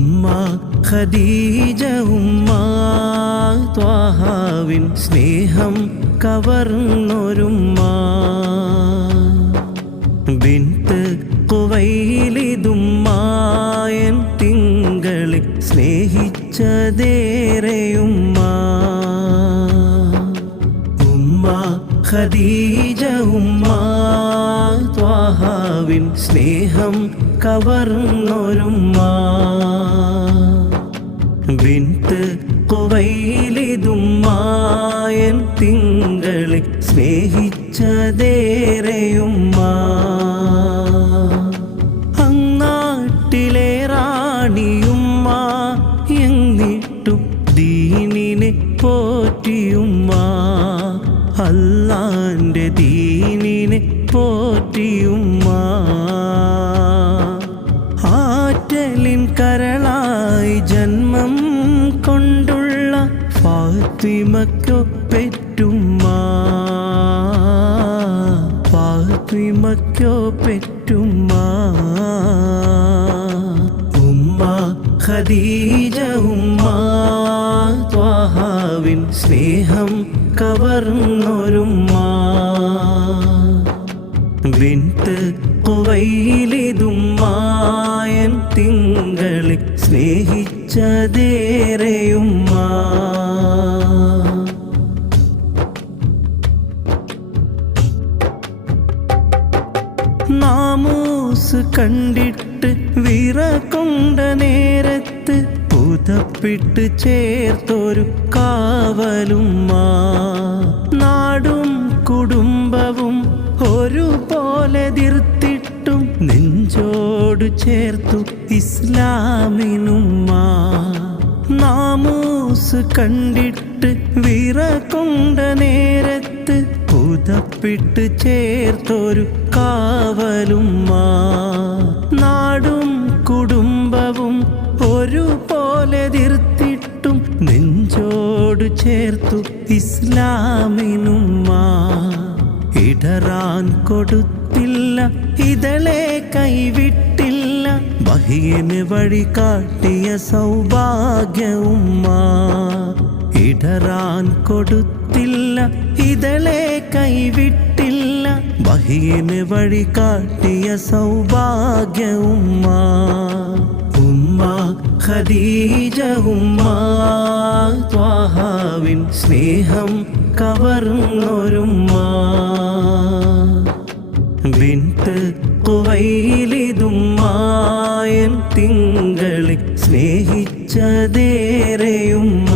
ഉമ്മ ഖദീജ ഉമ്മ ത്വാഹാവിൻ സ്നേഹം കവർന്നൊരുമ്മ ബിൻത്ത് ഖുവൈലിദുമ്മായൻ തിങ്കളെ സ്നേഹിച്ചതേറെയുമ്മ ഉമ്മ ഖദീജ ഉമ്മ ത്വാഹാവിൻ സ്നേഹം കവർന്നൊരുമ്മ ബിൻത്ത് ഖുവൈലിദുമ്മായൻ തിങ്കളെ സ്നേഹിച്ചതേറെയുമ്മ അങ്ങാട്ടിലെ റാണിയുമ്മ എന്നിട്ടും ദീനിനെ പോറ്റിയുമ്മ അല്ലാന്റെ ദീനിനെ പോറ്റിയുമ്മ ആറ്റലിൻ കരളായി ജന്മം കൊണ്ടുള്ള ഫാത്തിമയ്ക്കൊപ്പെറ്റുമ്മ ഫാത്തിമയ്ക്കൊപ്പെറ്റുമ്മ ഉമ്മ ഖദീജ ഉമ്മ ത്വാഹാവിൻ സ്നേഹം കവർന്നൊരുമ്മ ബിൻത്ത് ഖുവൈലിദുമ്മായൻ തിങ്കളെ സ്നേഹിച്ചതേറെയുമ്മ നാമൂസ് കണ്ടിട്ട് വിറകൊണ്ട നേരത്ത് പുതപ്പിട്ട് ചേർത്തൊരു കാവലുമ്മ നാടും കുടുംബവും ഒരുപോലെ തീർത്തിട്ടും നെഞ്ചോട് ചേർത്തു ഇസ്ലാമിനുമ്മ നാമൂസ് കണ്ടിട്ട് വിറകൊണ്ട നേരത്ത് പുതപ്പിട്ട് ചേർത്തൊരു കാവലുമ്മ നാടും കുടുംബവും ഒരുപോലെ തീർത്തിട്ടും നെഞ്ചോട് ചേർത്തു ഇസ്ലാമിനുമ്മ ഇടറാൻ കൊടുത്തില്ല ഇതളെ കൈവിട്ടില്ല വഹിയന് വഴി കാട്ടിയ സൗഭാഗ്യവുമ്മ ഇടറാൻ കൊടുത്തില്ല ഇതളെ കൈവിട്ടില്ല വഹിയന് വഴി കാട്ടിയ സൗഭാഗ്യവുമ്മ ഉമ്മ ഖദീജ ഉമ്മ ത്വാഹാവിൻ സ്നേഹം കവർന്നൊരുമ്മ ബിൻത്ത് ഖുവൈലിദുമ്മായൻ തിങ്കളെ സ്നേഹിച്ചതേറെയുമ്മ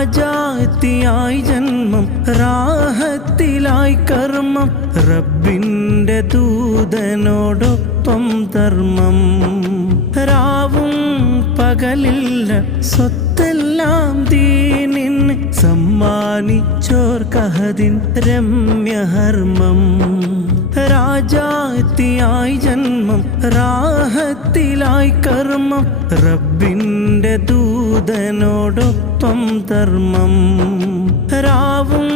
രാജാത്തിയായി ജന്മം റാഹത്തിലായി കർമ്മം റബ്ബിൻ്റെ ദൂതനോടൊപ്പം ധർമ്മം രാവും പകലില്ല സ്വത്തെല്ലാം ദീനിന് സമ്മാനിച്ചോർക്കഹദിൻ രമ്യഹർമ്മം രാജാത്തിയായി ജന്മം റാഹത്തിലായി കർമ്മം റബ്ബിൻ്റെ ദൂതനോടൊപ്പം ധർമ്മം രാവും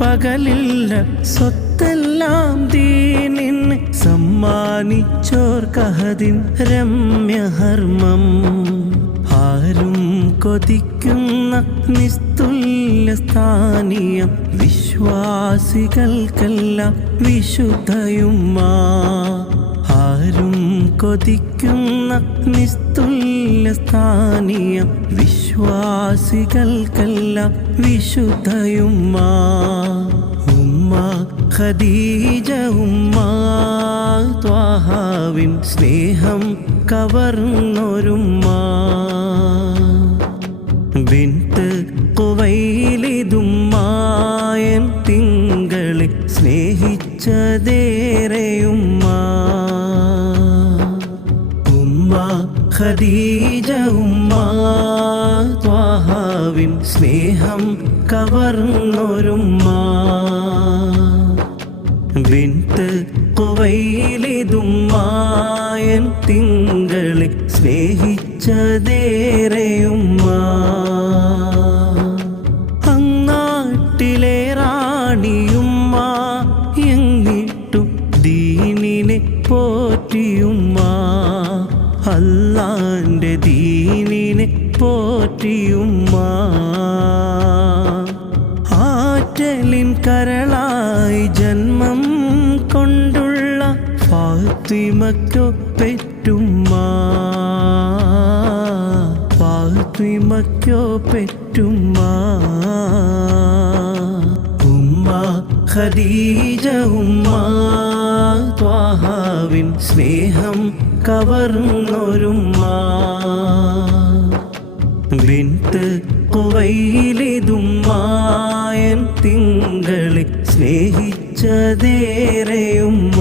പകലില്ല സ്വത്തെല്ലാം ദീനിന് സമ്മാനിച്ചോർക്കഹദിൻ രമ്യഹർമ്മം ആരും കൊതിക്കുന്ന നിസ്തുല്യ സ്ഥാനീയം വിശ്വാസികൾക്കെല്ലാം വിശുദ്ധയുമ്മ ആരും കൊതിക്കുന്ന നിസ്തുല്യ സ്ഥാനീയം വിശ്വാസികൾക്കെല്ലാം വിശുദ്ധയുമ്മ ഉമ്മ ഖദീജ ഉമ്മ ത്വാഹാവിൻ സ്നേഹം കവർന്നൊരുമ്മ ബിൻത്ത് ഖുവൈലിദുമ്മായൻ തിങ്കളെ സ്നേഹിച്ചതേറെയുമ്മ ഉമ്മ ഖദീജ ഉമ്മ ത്വാഹാവിൻ സ്നേഹം കവർന്നൊരുമ്മ ബിൻത്ത് ഖുവൈലിദുമ്മായൻ തിങ്കളെ സ്നേഹിച്ചതേറെയുമ്മ അങ്ങാട്ടിലെ റാണിയുമ്മ പോറ്റിയുമ്മ. ആറ്റലിൻ കരളായി ജന്മം കൊണ്ടുള്ള ഫാത്തിമയ്ക്കോ പെറ്റുമ്മ. ഫാത്തിമയ്ക്കോ പെറ്റുമ്മ. ഉമ്മ ഖദീജ ഉമ്മ ത്വാഹാവിൻ സ്നേഹം കവർന്നൊരുമ്മ. ബിൻത്ത് ഖുവൈലിദുമ്മായൻ തിങ്കളെ സ്നേഹിച്ചതേറെയുമ്മ.